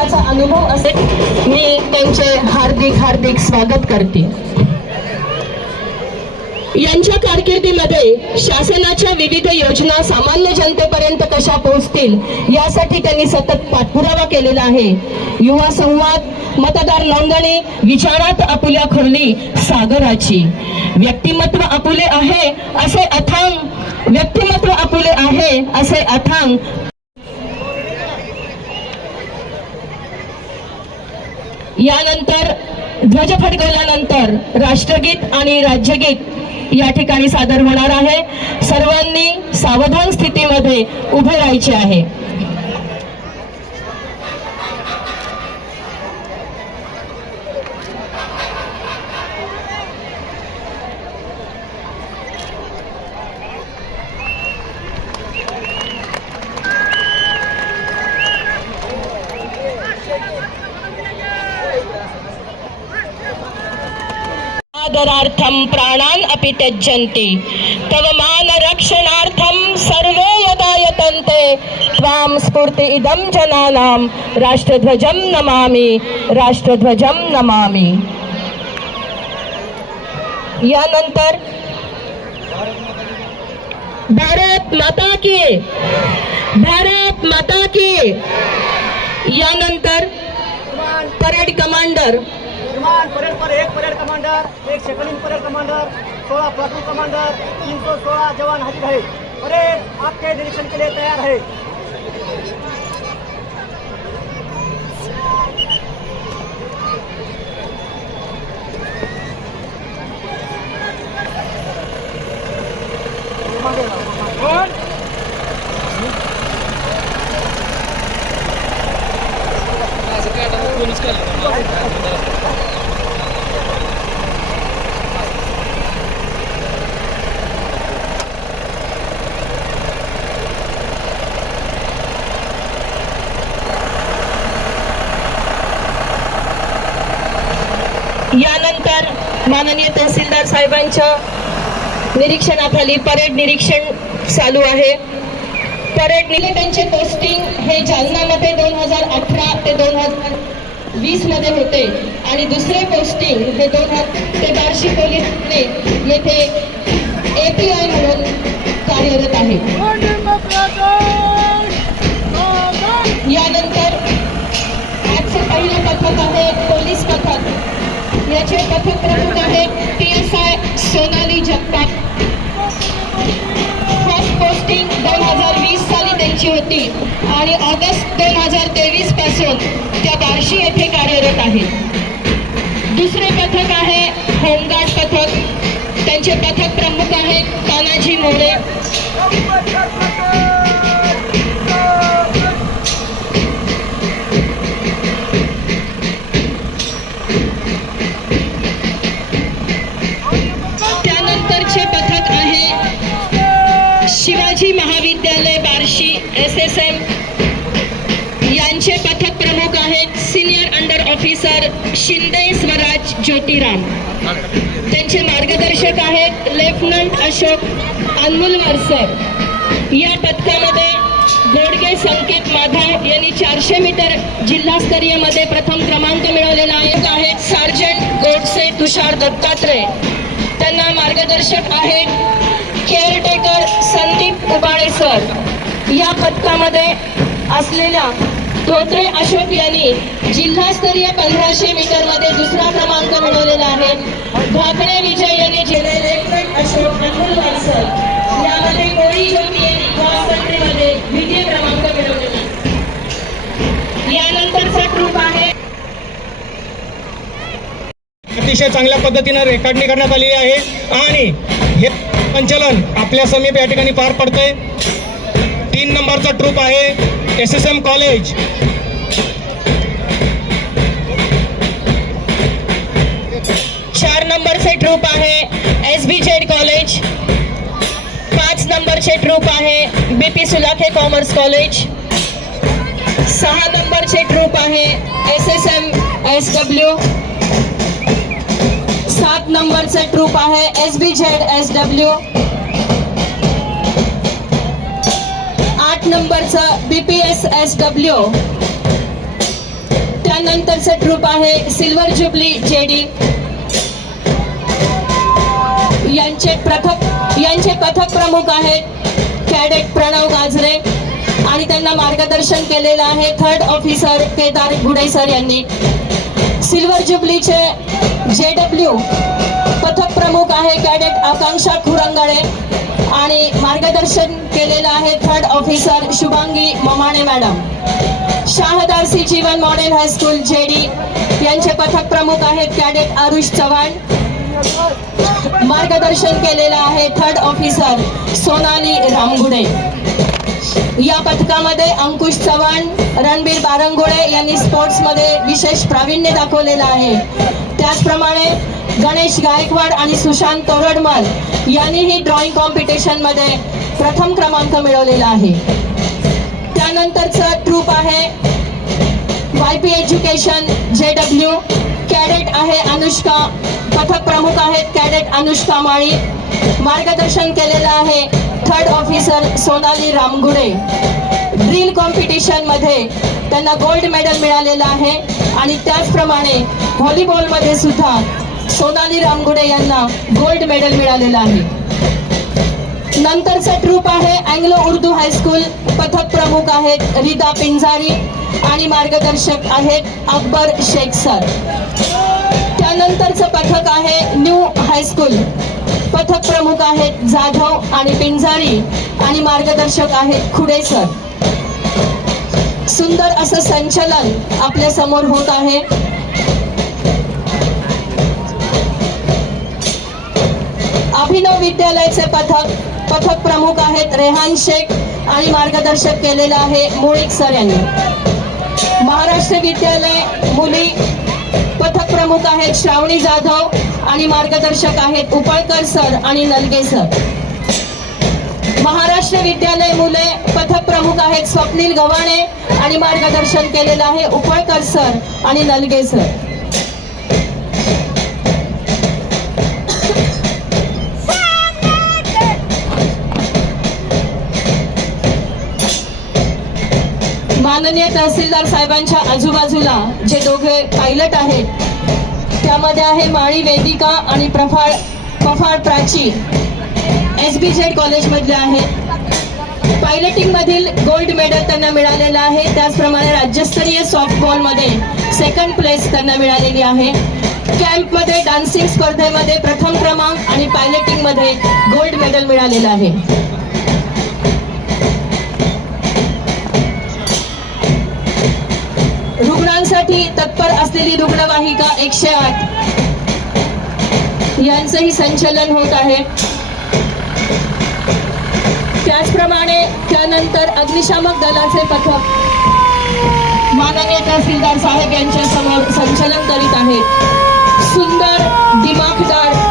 स्वागताचा अनुभव असेल मी त्यांचे हार्दिक हार्दिक स्वागत करते. यांच्या कारकिर्दीमध्ये शासनाच्या विविध योजना सामान्य जनतेपर्यंत कशा पोहोचतील यासाठी त्यांनी सतत पाठपुरावा केलेला आहे. युवा संवाद मतदार नोंदणी विचारात आपुल्या खोली सागराची. व्यक्तिमत्व आपुले आहे असे अथांग व्यक्तिमत्व आपुले आहे असे अथांग यानंतर ध्वज फडकवल्यानंतर राष्ट्रगीत आणि राज्यगीत या ठिकाणी सादर होणार आहे. सर्वांनी सावधान स्थितीमध्ये उभे राहायचे आहे. आदरार्थम प्राणान अपि त्यजन्ति। तव मान रक्षणार्थम सर्वे यदा यतन्ते त्वां स्फूर्ति इदं जनानां। राष्ट्रध्वजं नमामि। राष्ट्रध्वजं नमामि। यानंतर भारत माता की। भारत माता की। यानंतर परेड कमांडर। विमान, परेड पर एक परेड कमांडर, एक सेकंडिंग परेड कमांडर, सोलह प्लाटून कमांडर, तीन सौ सोलह जवान हाजिर है। परेड आपके निरीक्षण के लिए तैयार है। यानंतर माननीय तहसीलदार साहेबांच्या निरीक्षणाखाली परेड निरीक्षण चालू आहे. परेड निले पोस्टिंग हे जालनामध्ये दोन हजार अठरा ते दोन हजार वीसमध्ये होते आणि दुसरे पोस्टिंग हे दोन हजार ते बार्शी पोलीस ठाणे येथे आय म्हणून कार्यरत आहे. यानंतर आजचं पहिलं पथक आहे याचे पथक प्रमुख आहेत. P S I Sonali Jagtap. First posting दोन हजार वीस साली त्यांची होती. आणि ऑगस्ट दोन हजार तेवीसपासून त्या बार्शी येथे कार्यरत आहेत दुसरे पथक आहे होमगार्ड पथक. त्यांचे पथक प्रमुख आहेत Tanaji More. S S M यांचे पथक प्रमुख आहेत senior under officer Shinde Swaraj Jyotiram. त्यांचे मार्गदर्शक आहेत लेफ्टनंट अशोक अनमोल वरसर या पथकामध्ये गोडगे संकेत माधव यांनी चारशे मीटर जिल्हास्तरीयमध्ये प्रथम क्रमांक मिळवलेला आहे. आहेत सार्जंट गोडसे तुषार दत्तात्रय. त्यांना मार्गदर्शक आहेत केअरटेकर संदीप उबाळे सर. या पथकामध्ये असलेल्या धोत्रे अशोक यांनी जिल्हास्तरीय पंधराशे मीटरमध्ये दुसरा क्रमांक मिळवलेला आहे. भाकणे विजय यांनी जिल्हे अशोक सर यामध्ये कोळी ज्योती यांनी द्वितीय क्रमांक मिळवलेला यानंतरचा ग्रुप आहे. अतिशय चांगल्या पद्धतीनं रेकॉर्डणी करण्यात आलेली आहे. आणि हे संचलन आपल्या समीप या ठिकाणी पार पडतंय. तीन नंबरचा ट्रूप आहे एस एस एम कॉलेज. चार नंबरचे ट्रूप आहे एस बी जेड कॉलेज. पाच नंबरचे ट्रूप आहे B P Sulakhe commerce college. सहा नंबरचे ट्रूप आहे S S M S W सात नंबरचे ट्रूप आहे S B Z S W आठ नंबरचं B P S S W त्यानंतरचं ट्रूप आहे सिल्वर ज्युबली जेडी यांचे पथक यांचे पथक प्रमुख आहेत कॅडेट प्रणव गाजरे. आणि त्यांना मार्गदर्शन केलेलं आहे थर्ड ऑफिसर केदार गुडेसर यांनी. सिल्वर ज्युबलीचे जे डब्ल्यू प्रमुख आहे कॅडेट आकांक्षा खुरंगळे आणि मार्गदर्शन केलेलं आहे third officer Shubhangi Mamane madam. शाहदारसी Jeevan model high school JD. यांचे पथक प्रमुख आहेत कॅडेट आरुष चव्हाण. मार्गदर्शन केलेलं आहे थर्ड ऑफिसर सोनाली रामगुडे. या पथकामध्ये अंकुश चव्हाण रणबीर बारंगुळे यांनी स्पोर्ट्समध्ये विशेष प्रावीण्य दाखवलेलं आहे. त्याचप्रमाणे गणेश गायकवाड आणि सुशांत तोरडमल यांनीही ड्रॉइंग कॉम्पिटिशनमध्ये प्रथम क्रमांक मिळवलेला आहे. त्यानंतरचं ट्रूप आहे Y P education J W cadet आहे अनुष्का पथक प्रमुख आहेत कॅडेट अनुष्का माळी. मार्गदर्शन केलेलं आहे third officer Sonali Ramgude drill कॉम्पिटिशनमध्ये त्यांना गोल्ड मेडल मिळालेलं आहे आणि त्याचप्रमाणे व्हॉलीबॉलमध्ये सुद्धा सोनाली रामगुडे यांना गोल्ड मेडल मिळालेलं आहे. नंतरचा ट्रूप आहे अँग्लो उर्दू हायस्कूल पथक प्रमुख आहेत रिदा पिंजारी आणि मार्गदर्शक आहेत अकबर शेख सर त्यानंतरचं पथक आहे न्यू हायस्कूल पथक प्रमुख आहेत जाधव आणि पिंजारी आणि मार्गदर्शक आहेत खुडे सर सुंदर असं संचलन आपल्यासमोर होत आहे. अभिनव विद्यालयाचे पथक पथक प्रमुख आहेत रेहान शेख आणि मार्गदर्शक केलेलं आहे मुळीक सर यांनी. महाराष्ट्र विद्यालय मुली पथक प्रमुख आहेत श्रावणी जाधव आणि मार्गदर्शक आहेत उपळकर सर आणि नलगे सर. महाराष्ट्र विद्यालय मुले पथक प्रमुख आहेत स्वप्नील गव्हाणे आणि मार्गदर्शन केलेलं आहे उपळकर सर आणि नलगे सर. माननीय तहसीलदार साहेबांच्या आजूबाजूला जे दोघे पायलट आहेत त्यामध्ये आहे माळी वेदिका आणि प्रफाळ प्रफाळ प्राची. एस बी जेड कॉलेजमधले आहेत. पायलटिंग मधील गोल्ड मेडल त्यांना मिळालेलं आहे. त्याचप्रमाणे राज्यस्तरीय सॉफ्टबॉलमध्ये सेकंड प्लेस त्यांना मिळालेली आहे. कॅम्पमध्ये डान्सिंग स्पर्धेमध्ये प्रथम क्रमांक आणि पायलटिंगमध्ये गोल्ड मेडल मिळालेलं आहे. रुग्णांसाठी तत्पर असलेली रुग्णवाहिका एकशे आठ. यांचंही संचलन होत आहे. त्याचप्रमाणे त्यानंतर अग्निशामक दलाचे पथक माननीय तहसीलदार साहेब यांच्या समोर संचलन करीत आहेत. सुंदर दिमाखदार